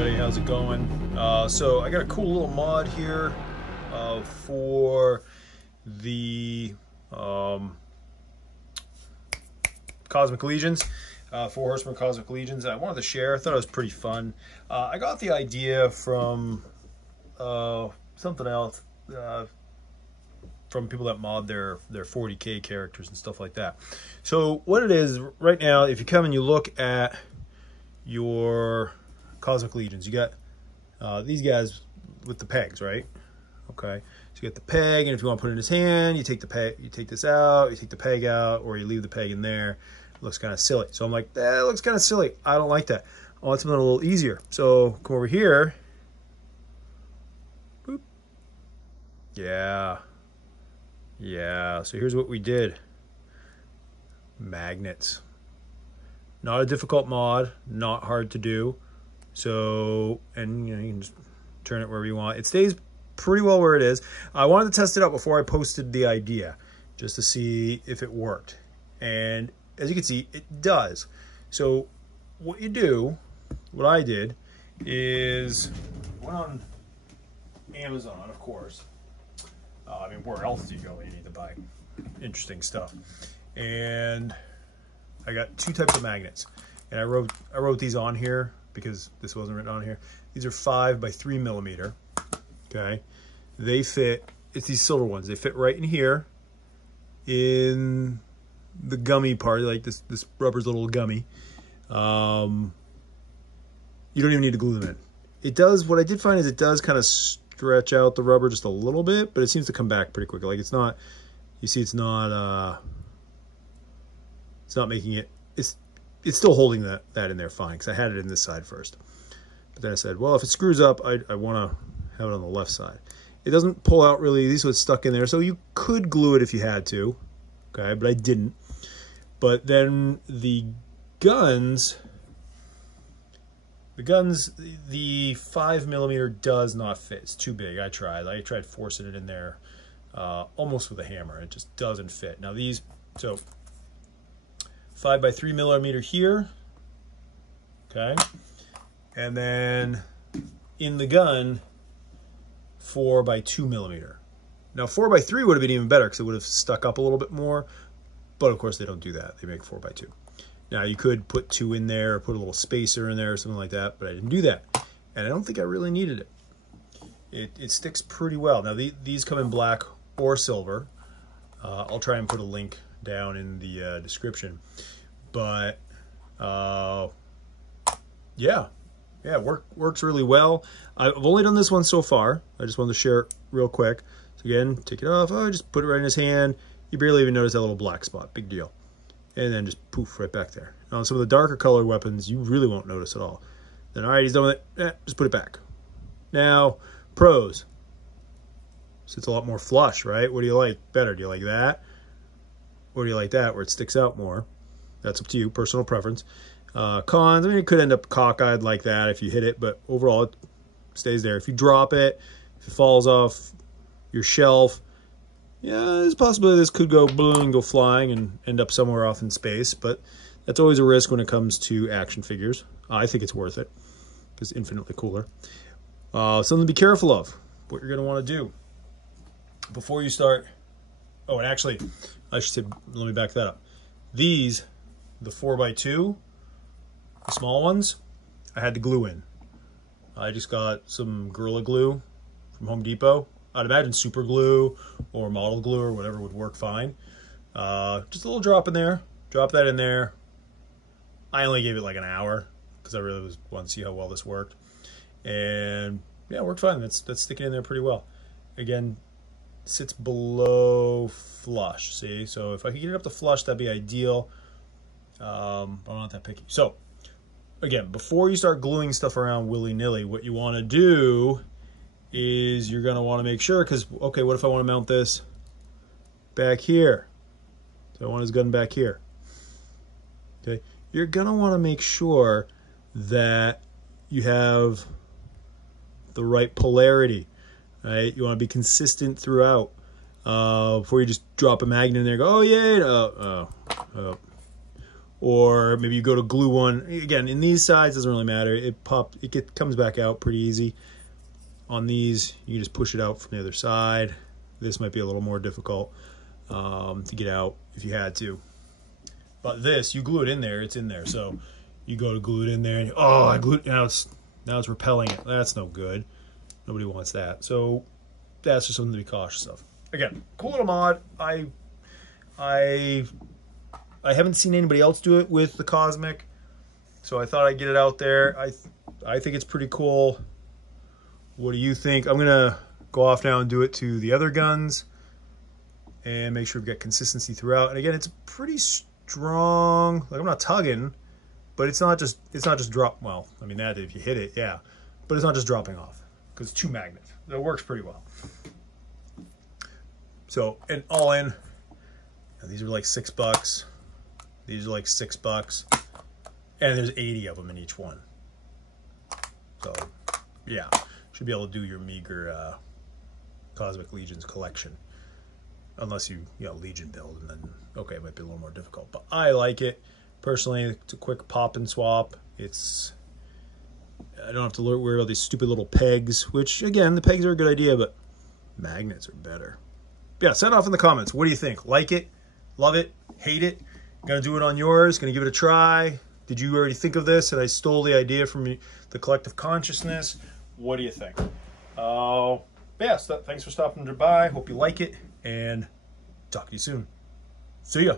everybody, how's it going? So I got a cool little mod here for the Cosmic Legions, 4 Horsemen Cosmic Legions. I wanted to share. I thought it was pretty fun. I got the idea from something else, from people that mod their 40K characters and stuff like that. So what it is right now, if you come and you look at your Cosmic Legions, you got these guys with the pegs, right? Okay, so you get the peg, and if you want to put it in his hand, you take the peg, you take this out, you take the peg out, or you leave the peg in there. It looks kind of silly. So I'm like, that looks kind of silly. I don't like that. I want something a little easier. So come over here. Boop. Yeah. So here's what we did. Magnets. Not a difficult mod, not hard to do. So, and you can just turn it wherever you want. It stays pretty well where it is. I wanted to test it out before I posted the idea, just to see if it worked. And as you can see, it does. So what you do, what I did, is went on Amazon, of course. I mean, where else do you go when you need to buy interesting stuff? And I got 2 types of magnets, and I wrote these on here because this wasn't written on here. These are 5 by 3 millimeter. Okay, they fit. It's these silver ones. They fit right in here, in the gummy part, like this rubber's a little gummy. You don't even need to glue them in. It does. What I did find is it does kind of stretch out the rubber just a little bit, but it seems to come back pretty quickly. Like it's not. You see, it's not. It's not making it. It's still holding that in there fine, because I had it in this side first. But then I said, well, if it screws up, I want to have it on the left side. It doesn't pull out really. These are stuck in there, so you could glue it if you had to. Okay, but I didn't. But then the guns, the 5 millimeter does not fit. It's too big. I tried forcing it in there almost with a hammer. It just doesn't fit. Now these, so 5 by 3 millimeter here, okay, and then in the gun 4 by 2 millimeter. Now 4 by 3 would have been even better because it would have stuck up a little bit more, but of course they don't do that. They make 4 by 2. Now you could put 2 in there, or put a little spacer in there or something like that, but I didn't do that, and I don't think I really needed it. It sticks pretty well. Now these come in black or silver. I'll try and put a link down in the description, but yeah, works really well. I've only done this one so far. I just wanted to share it real quick. So again, take it off. Oh, just put it right in his hand. You barely even notice that little black spot. Big deal. And then just poof, right back there. Now on some of the darker colored weapons, you really won't notice at all. Then all right, he's done with it. Just put it back. Now pros. So it's a lot more flush, right? What do you like better? Do you like that? Or do you like that, where it sticks out more? That's up to you, personal preference. Cons, I mean, it could end up cockeyed like that if you hit it, but overall it stays there. If you drop it, if it falls off your shelf, yeah, there's a possibility this could go boom, go flying and end up somewhere off in space, but that's always a risk when it comes to action figures. I think it's worth it, because it's infinitely cooler. Something to be careful of, what you're going to want to do before you start. Oh, and actually, I should say, let me back that up. These, the 4 by 2, the small ones, I had to glue in. I just got some Gorilla Glue from Home Depot. I'd imagine super glue or model glue or whatever would work fine. Just a little drop in there. Drop that in there. I only gave it like an hour because I really wanted to see how well this worked. And yeah, it worked fine. That's sticking in there pretty well. Again, sits below flush, see? So if I could get it up to flush, that'd be ideal. I'm not that picky. So again, before you start gluing stuff around willy-nilly, what you want to do is you're going to want to make sure, because, okay, what if I want to mount this back here? So I want his gun back here. Okay, you're going to want to make sure that you have the right polarity, right? You want to be consistent throughout before you just drop a magnet in there and go, oh, yeah, or maybe you go to glue one. Again, in these sides, doesn't really matter. It comes back out pretty easy. On these, you can just push it out from the other side. This might be a little more difficult to get out if you had to. But this, you glue it in there, it's in there. So you go to glue it in there, and oh, I glued it. Now it's repelling it. That's no good. Nobody wants that. So that's just something to be cautious of. Again, cool little mod. I haven't seen anybody else do it with the Cosmic, so I thought I'd get it out there. I think it's pretty cool. What do you think? I'm gonna go off now and do it to the other guns and make sure we've got consistency throughout. And again, it's pretty strong. Like, I'm not tugging, but it's not just drop. Well, I mean, that if you hit it, yeah, but it's not just dropping off because it's 2 magnets. It works pretty well. So, and all in, these are like $6. These are like $6, and there's 80 of them in each one. So, yeah. Should be able to do your meager Cosmic Legions collection, unless you Legion build, and then okay, it might be a little more difficult. But I like it personally. It's a quick pop and swap. I don't have to worry about these stupid little pegs. Which again, the pegs are a good idea, but magnets are better. Yeah, send off in the comments. What do you think? Like it? Love it? Hate it? Gonna do it on yours? Gonna give it a try? Did you already think of this and I stole the idea from the collective consciousness? What do you think? Yeah, so thanks for stopping by. Hope you like it, and talk to you soon. See ya.